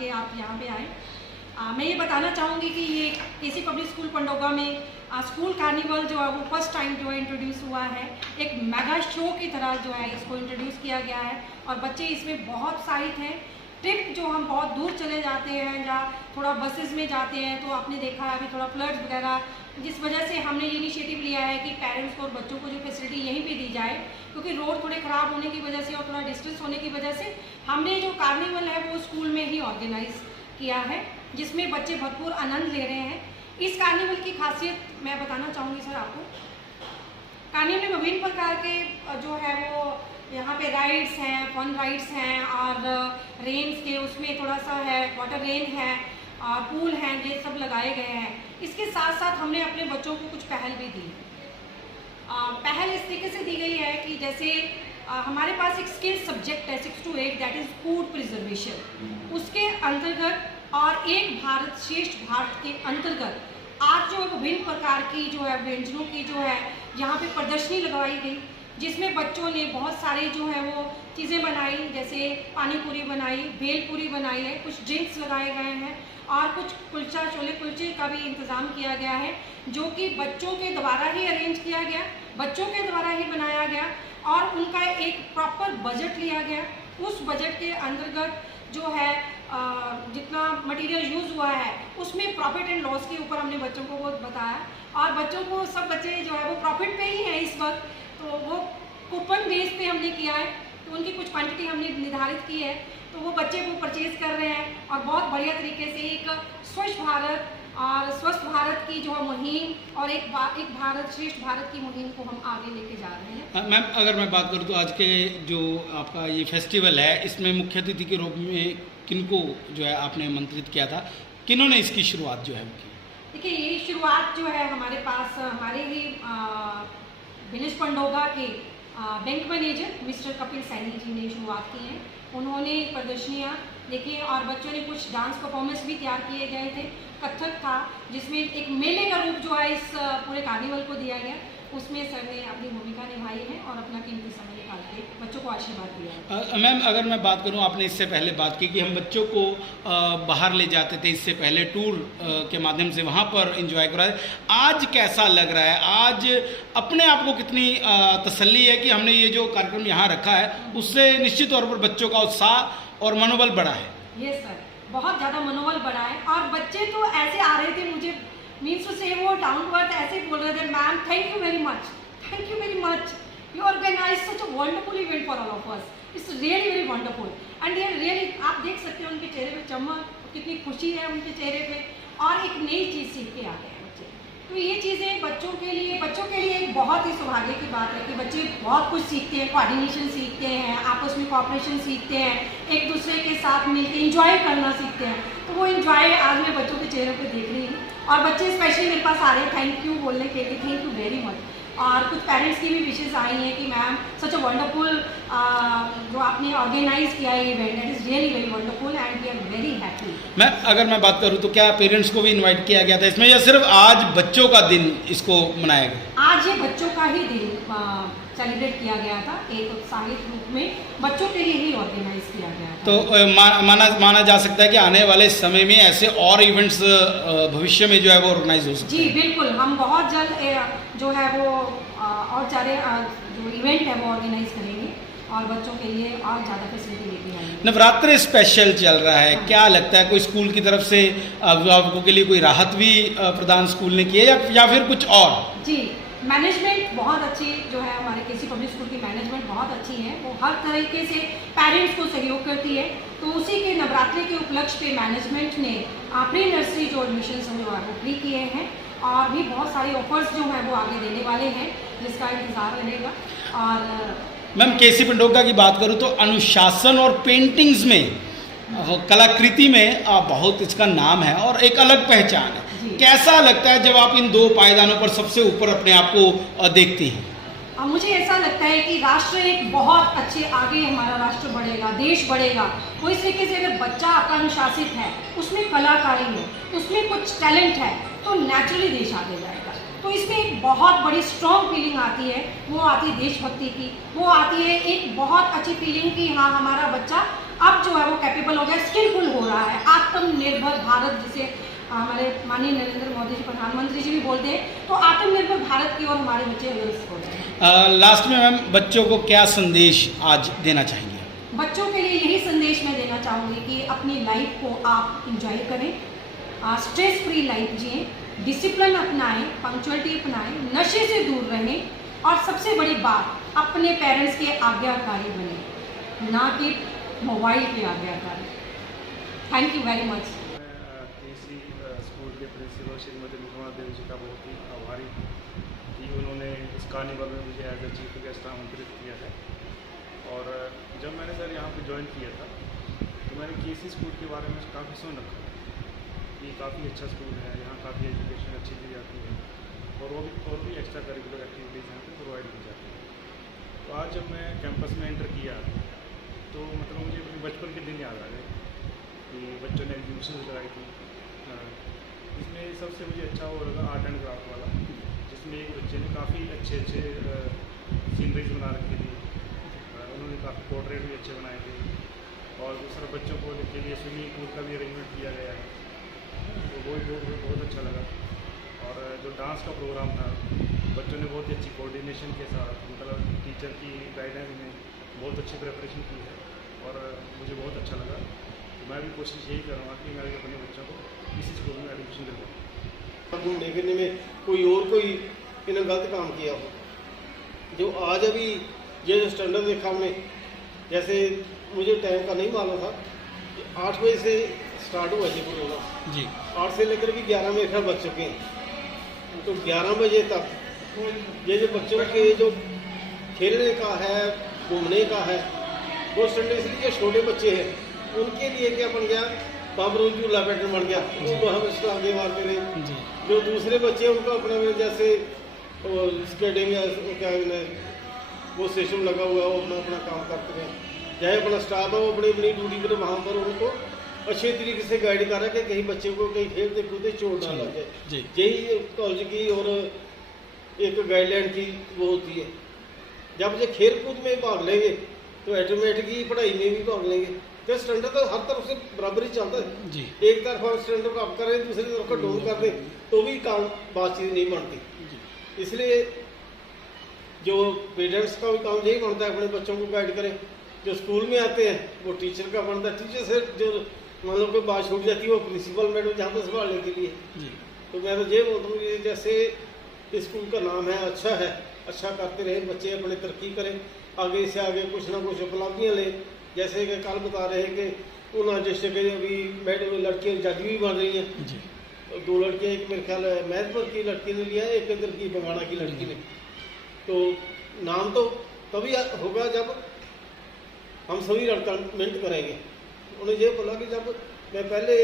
के आप यहाँ पे आए। मैं ये बताना चाहूँगी कि ये केसी पब्लिक स्कूल पंडोगा में स्कूल कार्निवल जो है वो फर्स्ट टाइम जो है इंट्रोड्यूस हुआ है। एक मेगा शो की तरह जो है इसको इंट्रोड्यूस किया गया है और बच्चे इसमें बहुत उत्साहित हैं। ट्रिप जो हम बहुत दूर चले जाते हैं या थोड़ा बसेस में जाते हैं तो आपने देखा है अभी थोड़ा फ्लड्स वगैरह, जिस वजह से हमने ये इनिशिएटिव लिया है कि पेरेंट्स को और बच्चों को जो फैसिलिटी यहीं पे दी जाए, क्योंकि रोड थोड़े ख़राब होने की वजह से और थोड़ा डिस्टेंस होने की वजह से हमने जो कार्निवल है वो स्कूल में ही ऑर्गेनाइज किया है, जिसमें बच्चे भरपूर आनंद ले रहे हैं। इस कार्निवल की खासियत मैं बताना चाहूँगी सर आपको। कार्निवल में विभिन्न प्रकार के जो है वो यहाँ पे राइड्स हैं, फन राइड्स हैं और रेन्स के उसमें थोड़ा सा है, वाटर रेन है और पूल हैं, ये सब लगाए गए हैं। इसके साथ साथ हमने अपने बच्चों को कुछ पहल भी दी। पहल इस तरीके से दी गई है कि जैसे हमारे पास एक स्किल सब्जेक्ट है 6 to 8 that is food preservation, उसके अंतर्गत और एक भारत श्रेष्ठ भारत के अंतर्गत आज जो विभिन्न प्रकार की जो है व्यंजनों की जो है यहाँ पे प्रदर्शनी लगाई गई, जिसमें बच्चों ने बहुत सारे जो है वो चीज़ें बनाई, जैसे पानी पूरी बनाई, भेल पूरी बनाई है, कुछ ड्रिंक्स लगाए गए हैं और कुछ कुलचा छोले कुलचे का भी इंतज़ाम किया गया है, जो कि बच्चों के द्वारा ही अरेंज किया गया, बच्चों के द्वारा ही बनाया गया और उनका एक प्रॉपर बजट लिया गया। उस बजट के अंतर्गत जो है जितना मटेरियल यूज़ हुआ है उसमें प्रॉफिट एंड लॉस के ऊपर हमने बच्चों को वो बताया और बच्चों को सब बच्चे जो है वो प्रॉफिट पे ही हैं इस वक्त, तो वो कूपन बेस पे हमने किया है, तो उनकी कुछ क्वांटिटी हमने निर्धारित की है, तो वो बच्चे वो परचेज कर रहे हैं और बहुत बढ़िया तरीके से एक स्वच्छ भारत और स्वस्थ भारत की जो मुहिम और एक भारत श्रेष्ठ भारत की मुहिम को हम आगे लेके जा रहे हैं। मैम अगर मैं बात करूँ तो आज के जो आपका ये फेस्टिवल है इसमें मुख्य अतिथि के रूप में किनको जो है आपने आमंत्रित किया था, किन्होंने इसकी शुरुआत जो है वो की? देखिए ये शुरुआत जो है हमारे पास हमारे ही विलेज पंडोगा के bank manager mister Kapil Saini ji ने शुरुआत की है। उन्होंने प्रदर्शनियाँ देखी और बच्चों ने कुछ डांस परफॉर्मेंस भी तैयार किए गए थे। कथक था जिसमें एक मेले का रूप जो है इस पूरे कार्निवल को दिया गया, उसमें सर ने अपनी भूमिका निभाई है और अपना कीमती समय निकाल के बच्चों को आशीर्वाद दिया है। मैम अगर मैं बात करूं, आपने इससे पहले बात की कि हम बच्चों को बाहर ले जाते थे, इससे पहले टूर के माध्यम से वहां पर एंजॉय कराए, आज कैसा लग रहा है? आज अपने आप को कितनी तसल्ली है कि हमने ये जो कार्यक्रम यहाँ रखा है उससे निश्चित तौर पर बच्चों का उत्साह और मनोबल बढ़ा है? ये सर बहुत ज़्यादा मनोबल बढ़ा है और बच्चे तो ऐसे आ रहे थे, मुझे मीन्स टू से वो डाउन टू अर्थ ऐसे बोल रहे थे, ma'am thank you very much, you organise such a wonderful event for all of us, it's really very wonderful and ये रियली आप देख सकते हैं उनके चेहरे पे चमक, कितनी खुशी है उनके चेहरे पे और एक नई चीज़ सीख के आ गए हैं बच्चे। तो ये चीज़ें बच्चों के लिए एक बहुत ही सौभाग्य की बात है कि बच्चे बहुत कुछ सीखते हैं, कोऑर्डिनेशन सीखते हैं, आपस में कोऑपरेशन सीखते हैं, एक दूसरे के साथ मिलकर इंजॉय करना सीखते हैं। तो वो इंजॉय आज मैं बच्चों के चेहरे पे देख रही हूँ और बच्चे स्पेशली मेरे पास आ रहे हैं थैंक यू बोलने के लिए, थैंक यू वेरी मच। और कुछ पेरेंट्स की भी विशेष आई हैं कि मैम सच अ वंडरफुल जो आपने ऑर्गेनाइज किया है event, that is really very wonderful and we are very happy. अगर मैं बात करूं तो क्या पेरेंट्स को भी इनवाइट किया गया था इसमें या सिर्फ आज बच्चों का दिन इसको मनाया गया? आज ये बच्चों का ही दिन सेलिब्रेट किया गया था, एक उत्साहित रूप में बच्चों के लिए ही ऑर्गेनाइज किया गया था। तो माना जा सकता है कि आने वाले समय में ऐसे और इवेंट्स भविष्य में जो है वो ऑर्गेनाइज हो सकते हैं? जी बिल्कुल, हम बहुत जल्द जो है वो और सारे जो इवेंट है वो ऑर्गेनाइज करेंगे और बच्चों के लिए और ज़्यादा फैसिलिटी लेके आएंगे। नवरात्रि स्पेशल चल रहा है, क्या लगता है कोई स्कूल की तरफ से अभिभावकों के लिए कोई राहत भी प्रदान स्कूल ने की है या फिर कुछ और? जी मैनेजमेंट बहुत अच्छी जो है, हमारे केसी पब्लिक स्कूल की मैनेजमेंट बहुत अच्छी है, वो हर तरीके से पेरेंट्स को सहयोग करती है। तो उसी के नवरात्रि के उपलक्ष्य पे मैनेजमेंट ने प्री नर्सरी जो एडमिशन जो है वो फ्री किए हैं और भी बहुत सारे ऑफर्स जो हैं वो आगे देने वाले हैं जिसका इंतज़ार रहेगा। और मैम केसी पंडोगा की बात करूँ तो अनुशासन और पेंटिंग्स में कलाकृति में बहुत इसका नाम है और एक अलग पहचान है। कैसा लगता है जब आप इन दो पायदानों पर सबसे ऊपर अपने आप को देखती हैं? मुझे ऐसा लगता है कि राष्ट्र एक बहुत अच्छे आगे हमारा राष्ट्र बढ़ेगा, देश बढ़ेगा। वो इस तरीके से अगर बच्चा आपका अनुशासित है, उसमें कलाकारी है, उसमें कुछ टैलेंट है, तो नेचुरली देश आगे जाएगा। तो इसमें एक बहुत बड़ी स्ट्रॉन्ग फीलिंग आती है, वो आती है देशभक्ति की, वो आती है एक बहुत अच्छी फीलिंग कि हाँ हमारा बच्चा अब जो है वो कैपेबल हो गया, स्किलफुल हो रहा है, आत्मनिर्भर भारत, जिसे हमारे माननीय नरेंद्र मोदी जी प्रधानमंत्री जी भी बोलते हैं, तो आत्मनिर्भर भारत की ओर हमारे बच्चे अग्रसर हो रहे हैं। लास्ट में मैम, बच्चों को क्या संदेश आज देना चाहेंगे? बच्चों के लिए यही संदेश मैं देना चाहूँगी कि अपनी लाइफ को आप इंजॉय करें, स्ट्रेस फ्री लाइफ जिएं, डिसिप्लिन अपनाएं, पंक्चुअलिटी अपनाएं, नशे से दूर रहें, और सबसे बड़ी बात, अपने पेरेंट्स के आज्ञाकारी बने, ना कि मोबाइल के आज्ञाकारी। Thank you very much. KC school के प्रिंसिपल श्रीमती निगमा देवी जी का बहुत ही आभारी हूँ कि उन्होंने इस कार्निवल में मुझे एज ए चीफ गेस्ट आमंत्रित किया है। और जब मैंने सर यहाँ पे ज्वाइन किया था तो मैंने केसी स्कूल के बारे में काफ़ी सुन रखा कि काफ़ी अच्छा स्कूल है, यहाँ काफ़ी एजुकेशन अच्छी दी जाती है और भी एक्स्ट्रा करिकुलर एक्टिविटीज़ यहाँ पे प्रोवाइड की जाती है। तो आज जब मैं कैंपस में एंटर किया तो मतलब मुझे अपने बचपन के दिन याद आ गए कि बच्चों ने एग्जीबिशन कराई थी। इसमें सबसे मुझे अच्छा वो लगा आर्ट एंड क्राफ्ट वाला, जिसमें एक बच्चे ने काफ़ी अच्छे सीनरीज बना रखी थी, उन्होंने काफ़ी पोर्ट्रेट भी अच्छे बनाए थे। और दूसरा बच्चों को के लिए स्विमिंग पूल का भी अरेंजमेंट किया गया है, तो वो भी बहुत अच्छा लगा। और जो डांस का प्रोग्राम था, बच्चों ने बहुत ही अच्छी कोऑर्डिनेशन के साथ, मतलब टीचर की गाइडेंस में बहुत अच्छी प्रिपरेशन की है और मुझे बहुत अच्छा लगा। तो मैं भी कोशिश यही करूँगा कि मैं भी अपने बच्चों को इसी स्कूल में एडमिशन दिलवाऊँ। घूमने फिरने में कोई इन्हें गलत काम किया हो, जो आज अभी ये जो स्टैंडर्ड देखा हमने, जैसे मुझे टाइम का नहीं मालूम था कि 8 बजे से स्टार्ट हुआ जी प्रोग्राम जी, 8 से लेकर भी 11 मेरे ख्याल बज चुके हैं। तो 11 बजे तक ये जो बच्चों के जो खेलने का है, घूमने का है, वो स्टैंडर्ड इसलिए जो छोटे बच्चे हैं उनके लिए क्या बन गया, बाबरू झूला पैटर्न बन गया, वो हम आगे मारते रहे। जी, जो दूसरे बच्चे उनको अपने जैसे स्केटिंग या क्या वो सिस्टम लगा हुआ है, वो अपना अपना काम करते हैं। चाहे अपना स्टाफ है वो अपनी अपनी ड्यूटी पर वहाँ पर उनको अच्छे तरीके से गाइड कर रहा है कि कहीं बच्चे को कहीं खेलते कूदते चोट ना लग जाए। यही कॉलेज की और एक गाइडलाइन की वो होती है। जब ये खेल कूद में भाग लेंगे तो ऑटोमेटिक ही पढ़ाई में भी भाग लेंगे। तो स्टैंडर्ड तो हर तरफ से बराबर ही चलता है जी। एक तरफ हम स्टैंडर्ड को अप कर रहे हैं, दूसरी तरफ को डाउन कर दें तो भी काम बातचीत नहीं बनती। इसलिए जो पेरेंट्स का भी काम यही बनता है, अपने बच्चों को गाइड करें। जो स्कूल में आते हैं वो टीचर का बनता है, टीचर से जो मान लो कोई बात छूट जाती है वो प्रिंसिपल मैडम जहाँ पर संभालने के लिए। तो मैं तो ये बोलता हूँ कि जैसे स्कूल का नाम है, अच्छा करते रहे, बच्चे अपने तरक्की करें, आगे से आगे कुछ ना कुछ उपलब्धियाँ लें। जैसे कि कल बता रहे हैं कि उना डिस्ट्रिक्ट के अभी मैडम लड़कियाँ जज भी बन रही हैं। तो 2 लड़कियाँ, एक मेरे ख्याल महतपुर की लड़की ने लिया है, एक इधर की बंगाड़ा की लड़की ने। तो नाम तो तभी होगा जब हम सभी लड़का मेहनत करेंगे। उन्हें ये बोला कि जब मैं पहले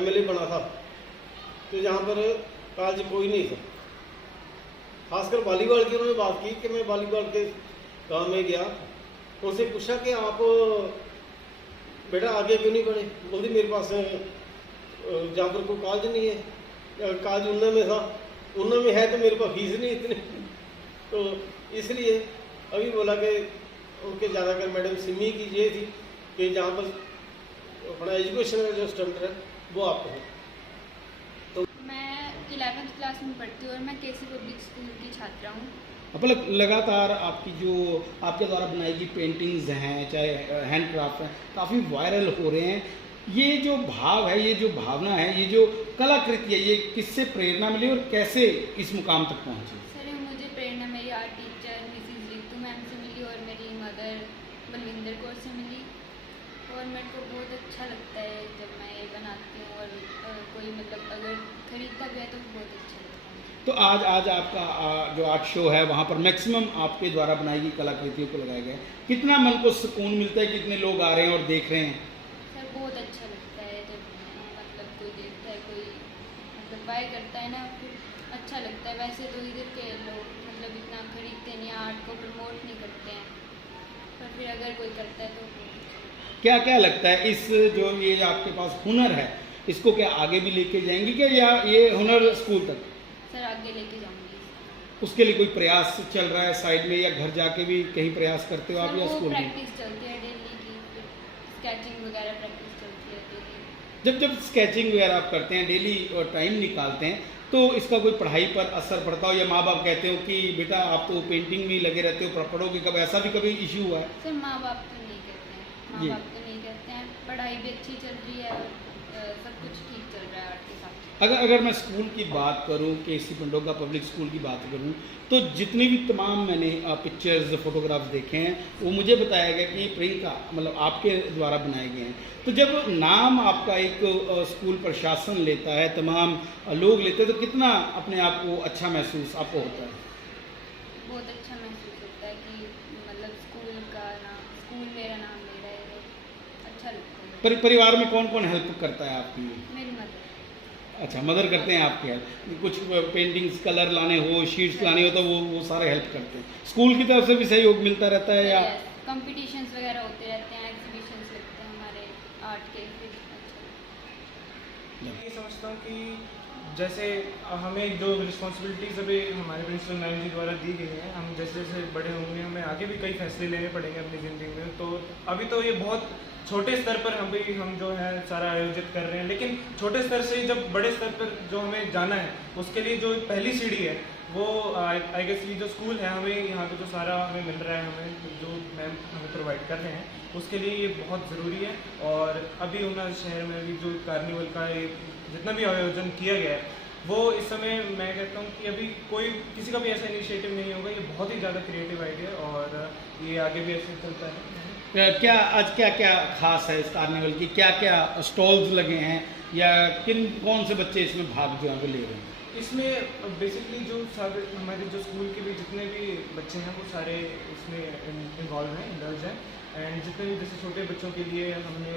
MLA बना था तो यहाँ पर कॉलेज कोई नहीं था, खासकर वॉलीबॉल की उन्होंने बात की कि मैं वॉलीबॉल के गाँव में गया, उनसे पूछा कि आप बेटा आगे क्यों नहीं बढ़े। बोलती मेरे पास जहाँ पर कोई कॉलेज नहीं है, कॉलेज उन्ना में था, उन्ना में है तो मेरे पास फीस नहीं इतनी। तो इसलिए अभी बोला कि उनके ज़्यादातर मैडम सिमी की ये थी कि जहाँ पर अपना एजुकेशन का जो स्टैंडर्ड है वो आपको हो। तो मैं 11th क्लास में पढ़ती हूँ और मैं केसी पब्लिक स्कूल की छात्रा हूँ। मतलब लगातार आपकी जो आपके द्वारा बनाई गई पेंटिंग्स हैं, चाहे हैंड क्राफ्ट हैं, काफ़ी वायरल हो रहे हैं। ये जो भाव है, ये जो भावना है, ये जो कलाकृति है, ये किससे प्रेरणा मिली और कैसे इस मुकाम तक पहुँची? सर मुझे प्रेरणा मेरी art teacher Mrs Ritu ma'am से मिली और मेरी मदर बलविंदर कौर से मिली। और मेरे को बहुत अच्छा लगता है जब मैं ये बनाती हूँ और कोई मतलब अगर खरीदता भी है तो बहुत अच्छा लगता है। तो आज आपका जो आर्ट शो है वहाँ पर मैक्सिमम आपके द्वारा बनाई गई कलाकृतियों को लगाया गया है, कितना मन को सुकून मिलता है, कितने लोग आ रहे हैं और देख रहे हैं? सर बहुत अच्छा लगता है जब मतलब कोई देखता है, कोई मतलब बाय करता है ना, फिर अच्छा लगता है। वैसे तो इधर के लोग मतलब इतना खरीदते नहीं, आर्ट को प्रमोट नहीं करते हैं, पर फिर अगर कोई करता है तो क्या क्या लगता है इस जो ये आपके पास हुनर है, इसको क्या आगे भी लेके जाएंगी क्या, या ये हुनर स्कूल तक? सर आगे लेके जाऊंगी। उसके लिए कोई प्रयास चल रहा है साइड में, या घर जाके भी कहीं प्रयास करते हो आप, या स्कूल में? प्रैक्टिस चलती है डेली की, फिर स्केचिंग वगैरह प्रैक्टिस चलती है डेली। जब स्केचिंग वगैरह आप करते हैं डेली और टाइम निकालते हैं, तो इसका कोई पढ़ाई पर असर पड़ता हो, या माँ बाप कहते हो कि बेटा आप तो पेंटिंग में ही लगे रहते हो, पढ़ोगे कब, ऐसा भी कभी इशू हुआ है? सर माँ बाप तो नहीं कहते हैं, माँ जी। बाप तो नहीं कहते हैं, पढ़ाई भी अच्छी चल रही है और सब कुछ ठीक चल रहा है आर्ट के साथ। अगर मैं स्कूल की बात करूं, केसी पंडोगा पब्लिक स्कूल की बात करूं, तो जितनी भी तमाम मैंने पिक्चर्स फोटोग्राफ्स देखे हैं, वो मुझे बताया गया कि प्रियंका मतलब आपके द्वारा बनाए गए हैं। तो जब नाम आपका एक स्कूल प्रशासन लेता है, तमाम लोग लेते हैं, तो कितना अपने आप को अच्छा महसूस आपको होता है? बहुत अच्छा महसूस होता है कि मतलब स्कूल का नाम, स्कूल मेरा नाम ले रहा है, अच्छा लगता है। परिवार में कौन कौन हेल्प करता है आपकी? मेरी मदर। अच्छा, मदर करते हैं आपके हेल्प, कुछ पेंटिंग्स कलर लाने हो, शीट्स लाने हो, तो वो सारे हेल्प करते हैं। स्कूल की तरफ से भी सहयोग मिलता रहता है या? कंपटीशंस वगैरह होते रहते हैं, एग्जीबिशंस लगते हैं हमारे आर्ट के, फिर ये समझता हूँ कि जैसे हमें जो रिस्पॉन्सिबिलिटीज़ अभी हमारे प्रिंसिपल मैम जी द्वारा दी गई हैं, हम जैसे जैसे बड़े होंगे हमें आगे भी कई फैसले लेने पड़ेंगे अपनी ज़िंदगी में। तो अभी तो ये बहुत छोटे स्तर पर हम जो है सारा आयोजित कर रहे हैं, लेकिन छोटे स्तर से जब बड़े स्तर पर जो हमें जाना है, उसके लिए जो पहली सीढ़ी है वो आई गेस ये जो स्कूल है, हमें यहाँ पे जो सारा हमें मिल रहा है, हमें जो मैम हमें प्रोवाइड कर रहे हैं, उसके लिए ये बहुत ज़रूरी है। और अभी ऊना शहर में भी जो कार्निवल का जितना भी आयोजन किया गया है, वो इस समय मैं कहता हूँ कि अभी किसी का भी ऐसा इनिशिएटिव नहीं होगा। ये बहुत ही ज़्यादा क्रिएटिव आइडिया और ये आगे भी ऐसे चलता है। क्या आज क्या खास है इस कार्निवल की? क्या स्टॉल्स लगे हैं, या कौन से बच्चे इसमें भाग जो है ले रहे हैं? इसमें बेसिकली जो सारे हमारे जो स्कूल के भी जितने भी बच्चे हैं वो सारे इसमें इन्वॉल्व हैं, इंडल्ज हैं। एंड जितने भी जैसे छोटे बच्चों के लिए हमने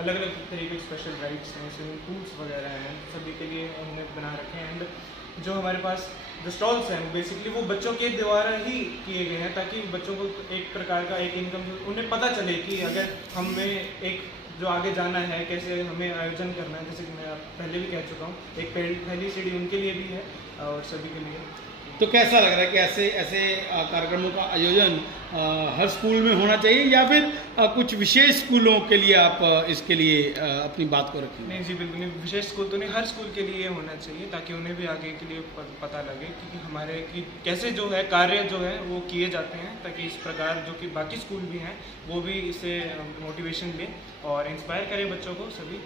अलग अलग तरीके के स्पेशल राइड्स हैं, स्विमिंग पूल्स वगैरह हैं, सभी के लिए हमने बना रखे हैं। एंड जो हमारे पास जो स्टॉल्स हैं बेसिकली वो बच्चों के द्वारा ही किए गए हैं, ताकि बच्चों को एक प्रकार का एक इनकम, उन्हें पता चले कि अगर हमें एक जो आगे जाना है, कैसे हमें आयोजन करना है। जैसे कि मैं पहले भी कह चुका हूँ, एक पहली सीढ़ी उनके लिए भी है और सभी के लिए। तो कैसा लग रहा है कि ऐसे कार्यक्रमों का आयोजन हर स्कूल में होना चाहिए, या फिर कुछ विशेष स्कूलों के लिए आप इसके लिए अपनी बात को रखेंगे? नहीं जी, बिल्कुल नहीं, विशेष स्कूल तो नहीं, हर स्कूल के लिए होना चाहिए, ताकि उन्हें भी आगे के लिए पता लगे कि हमारे कि कैसे जो है कार्य जो है वो किए जाते हैं, ताकि इस प्रकार जो कि बाकी स्कूल भी हैं वो भी इससे मोटिवेशन लें और इंस्पायर करें बच्चों को सभी।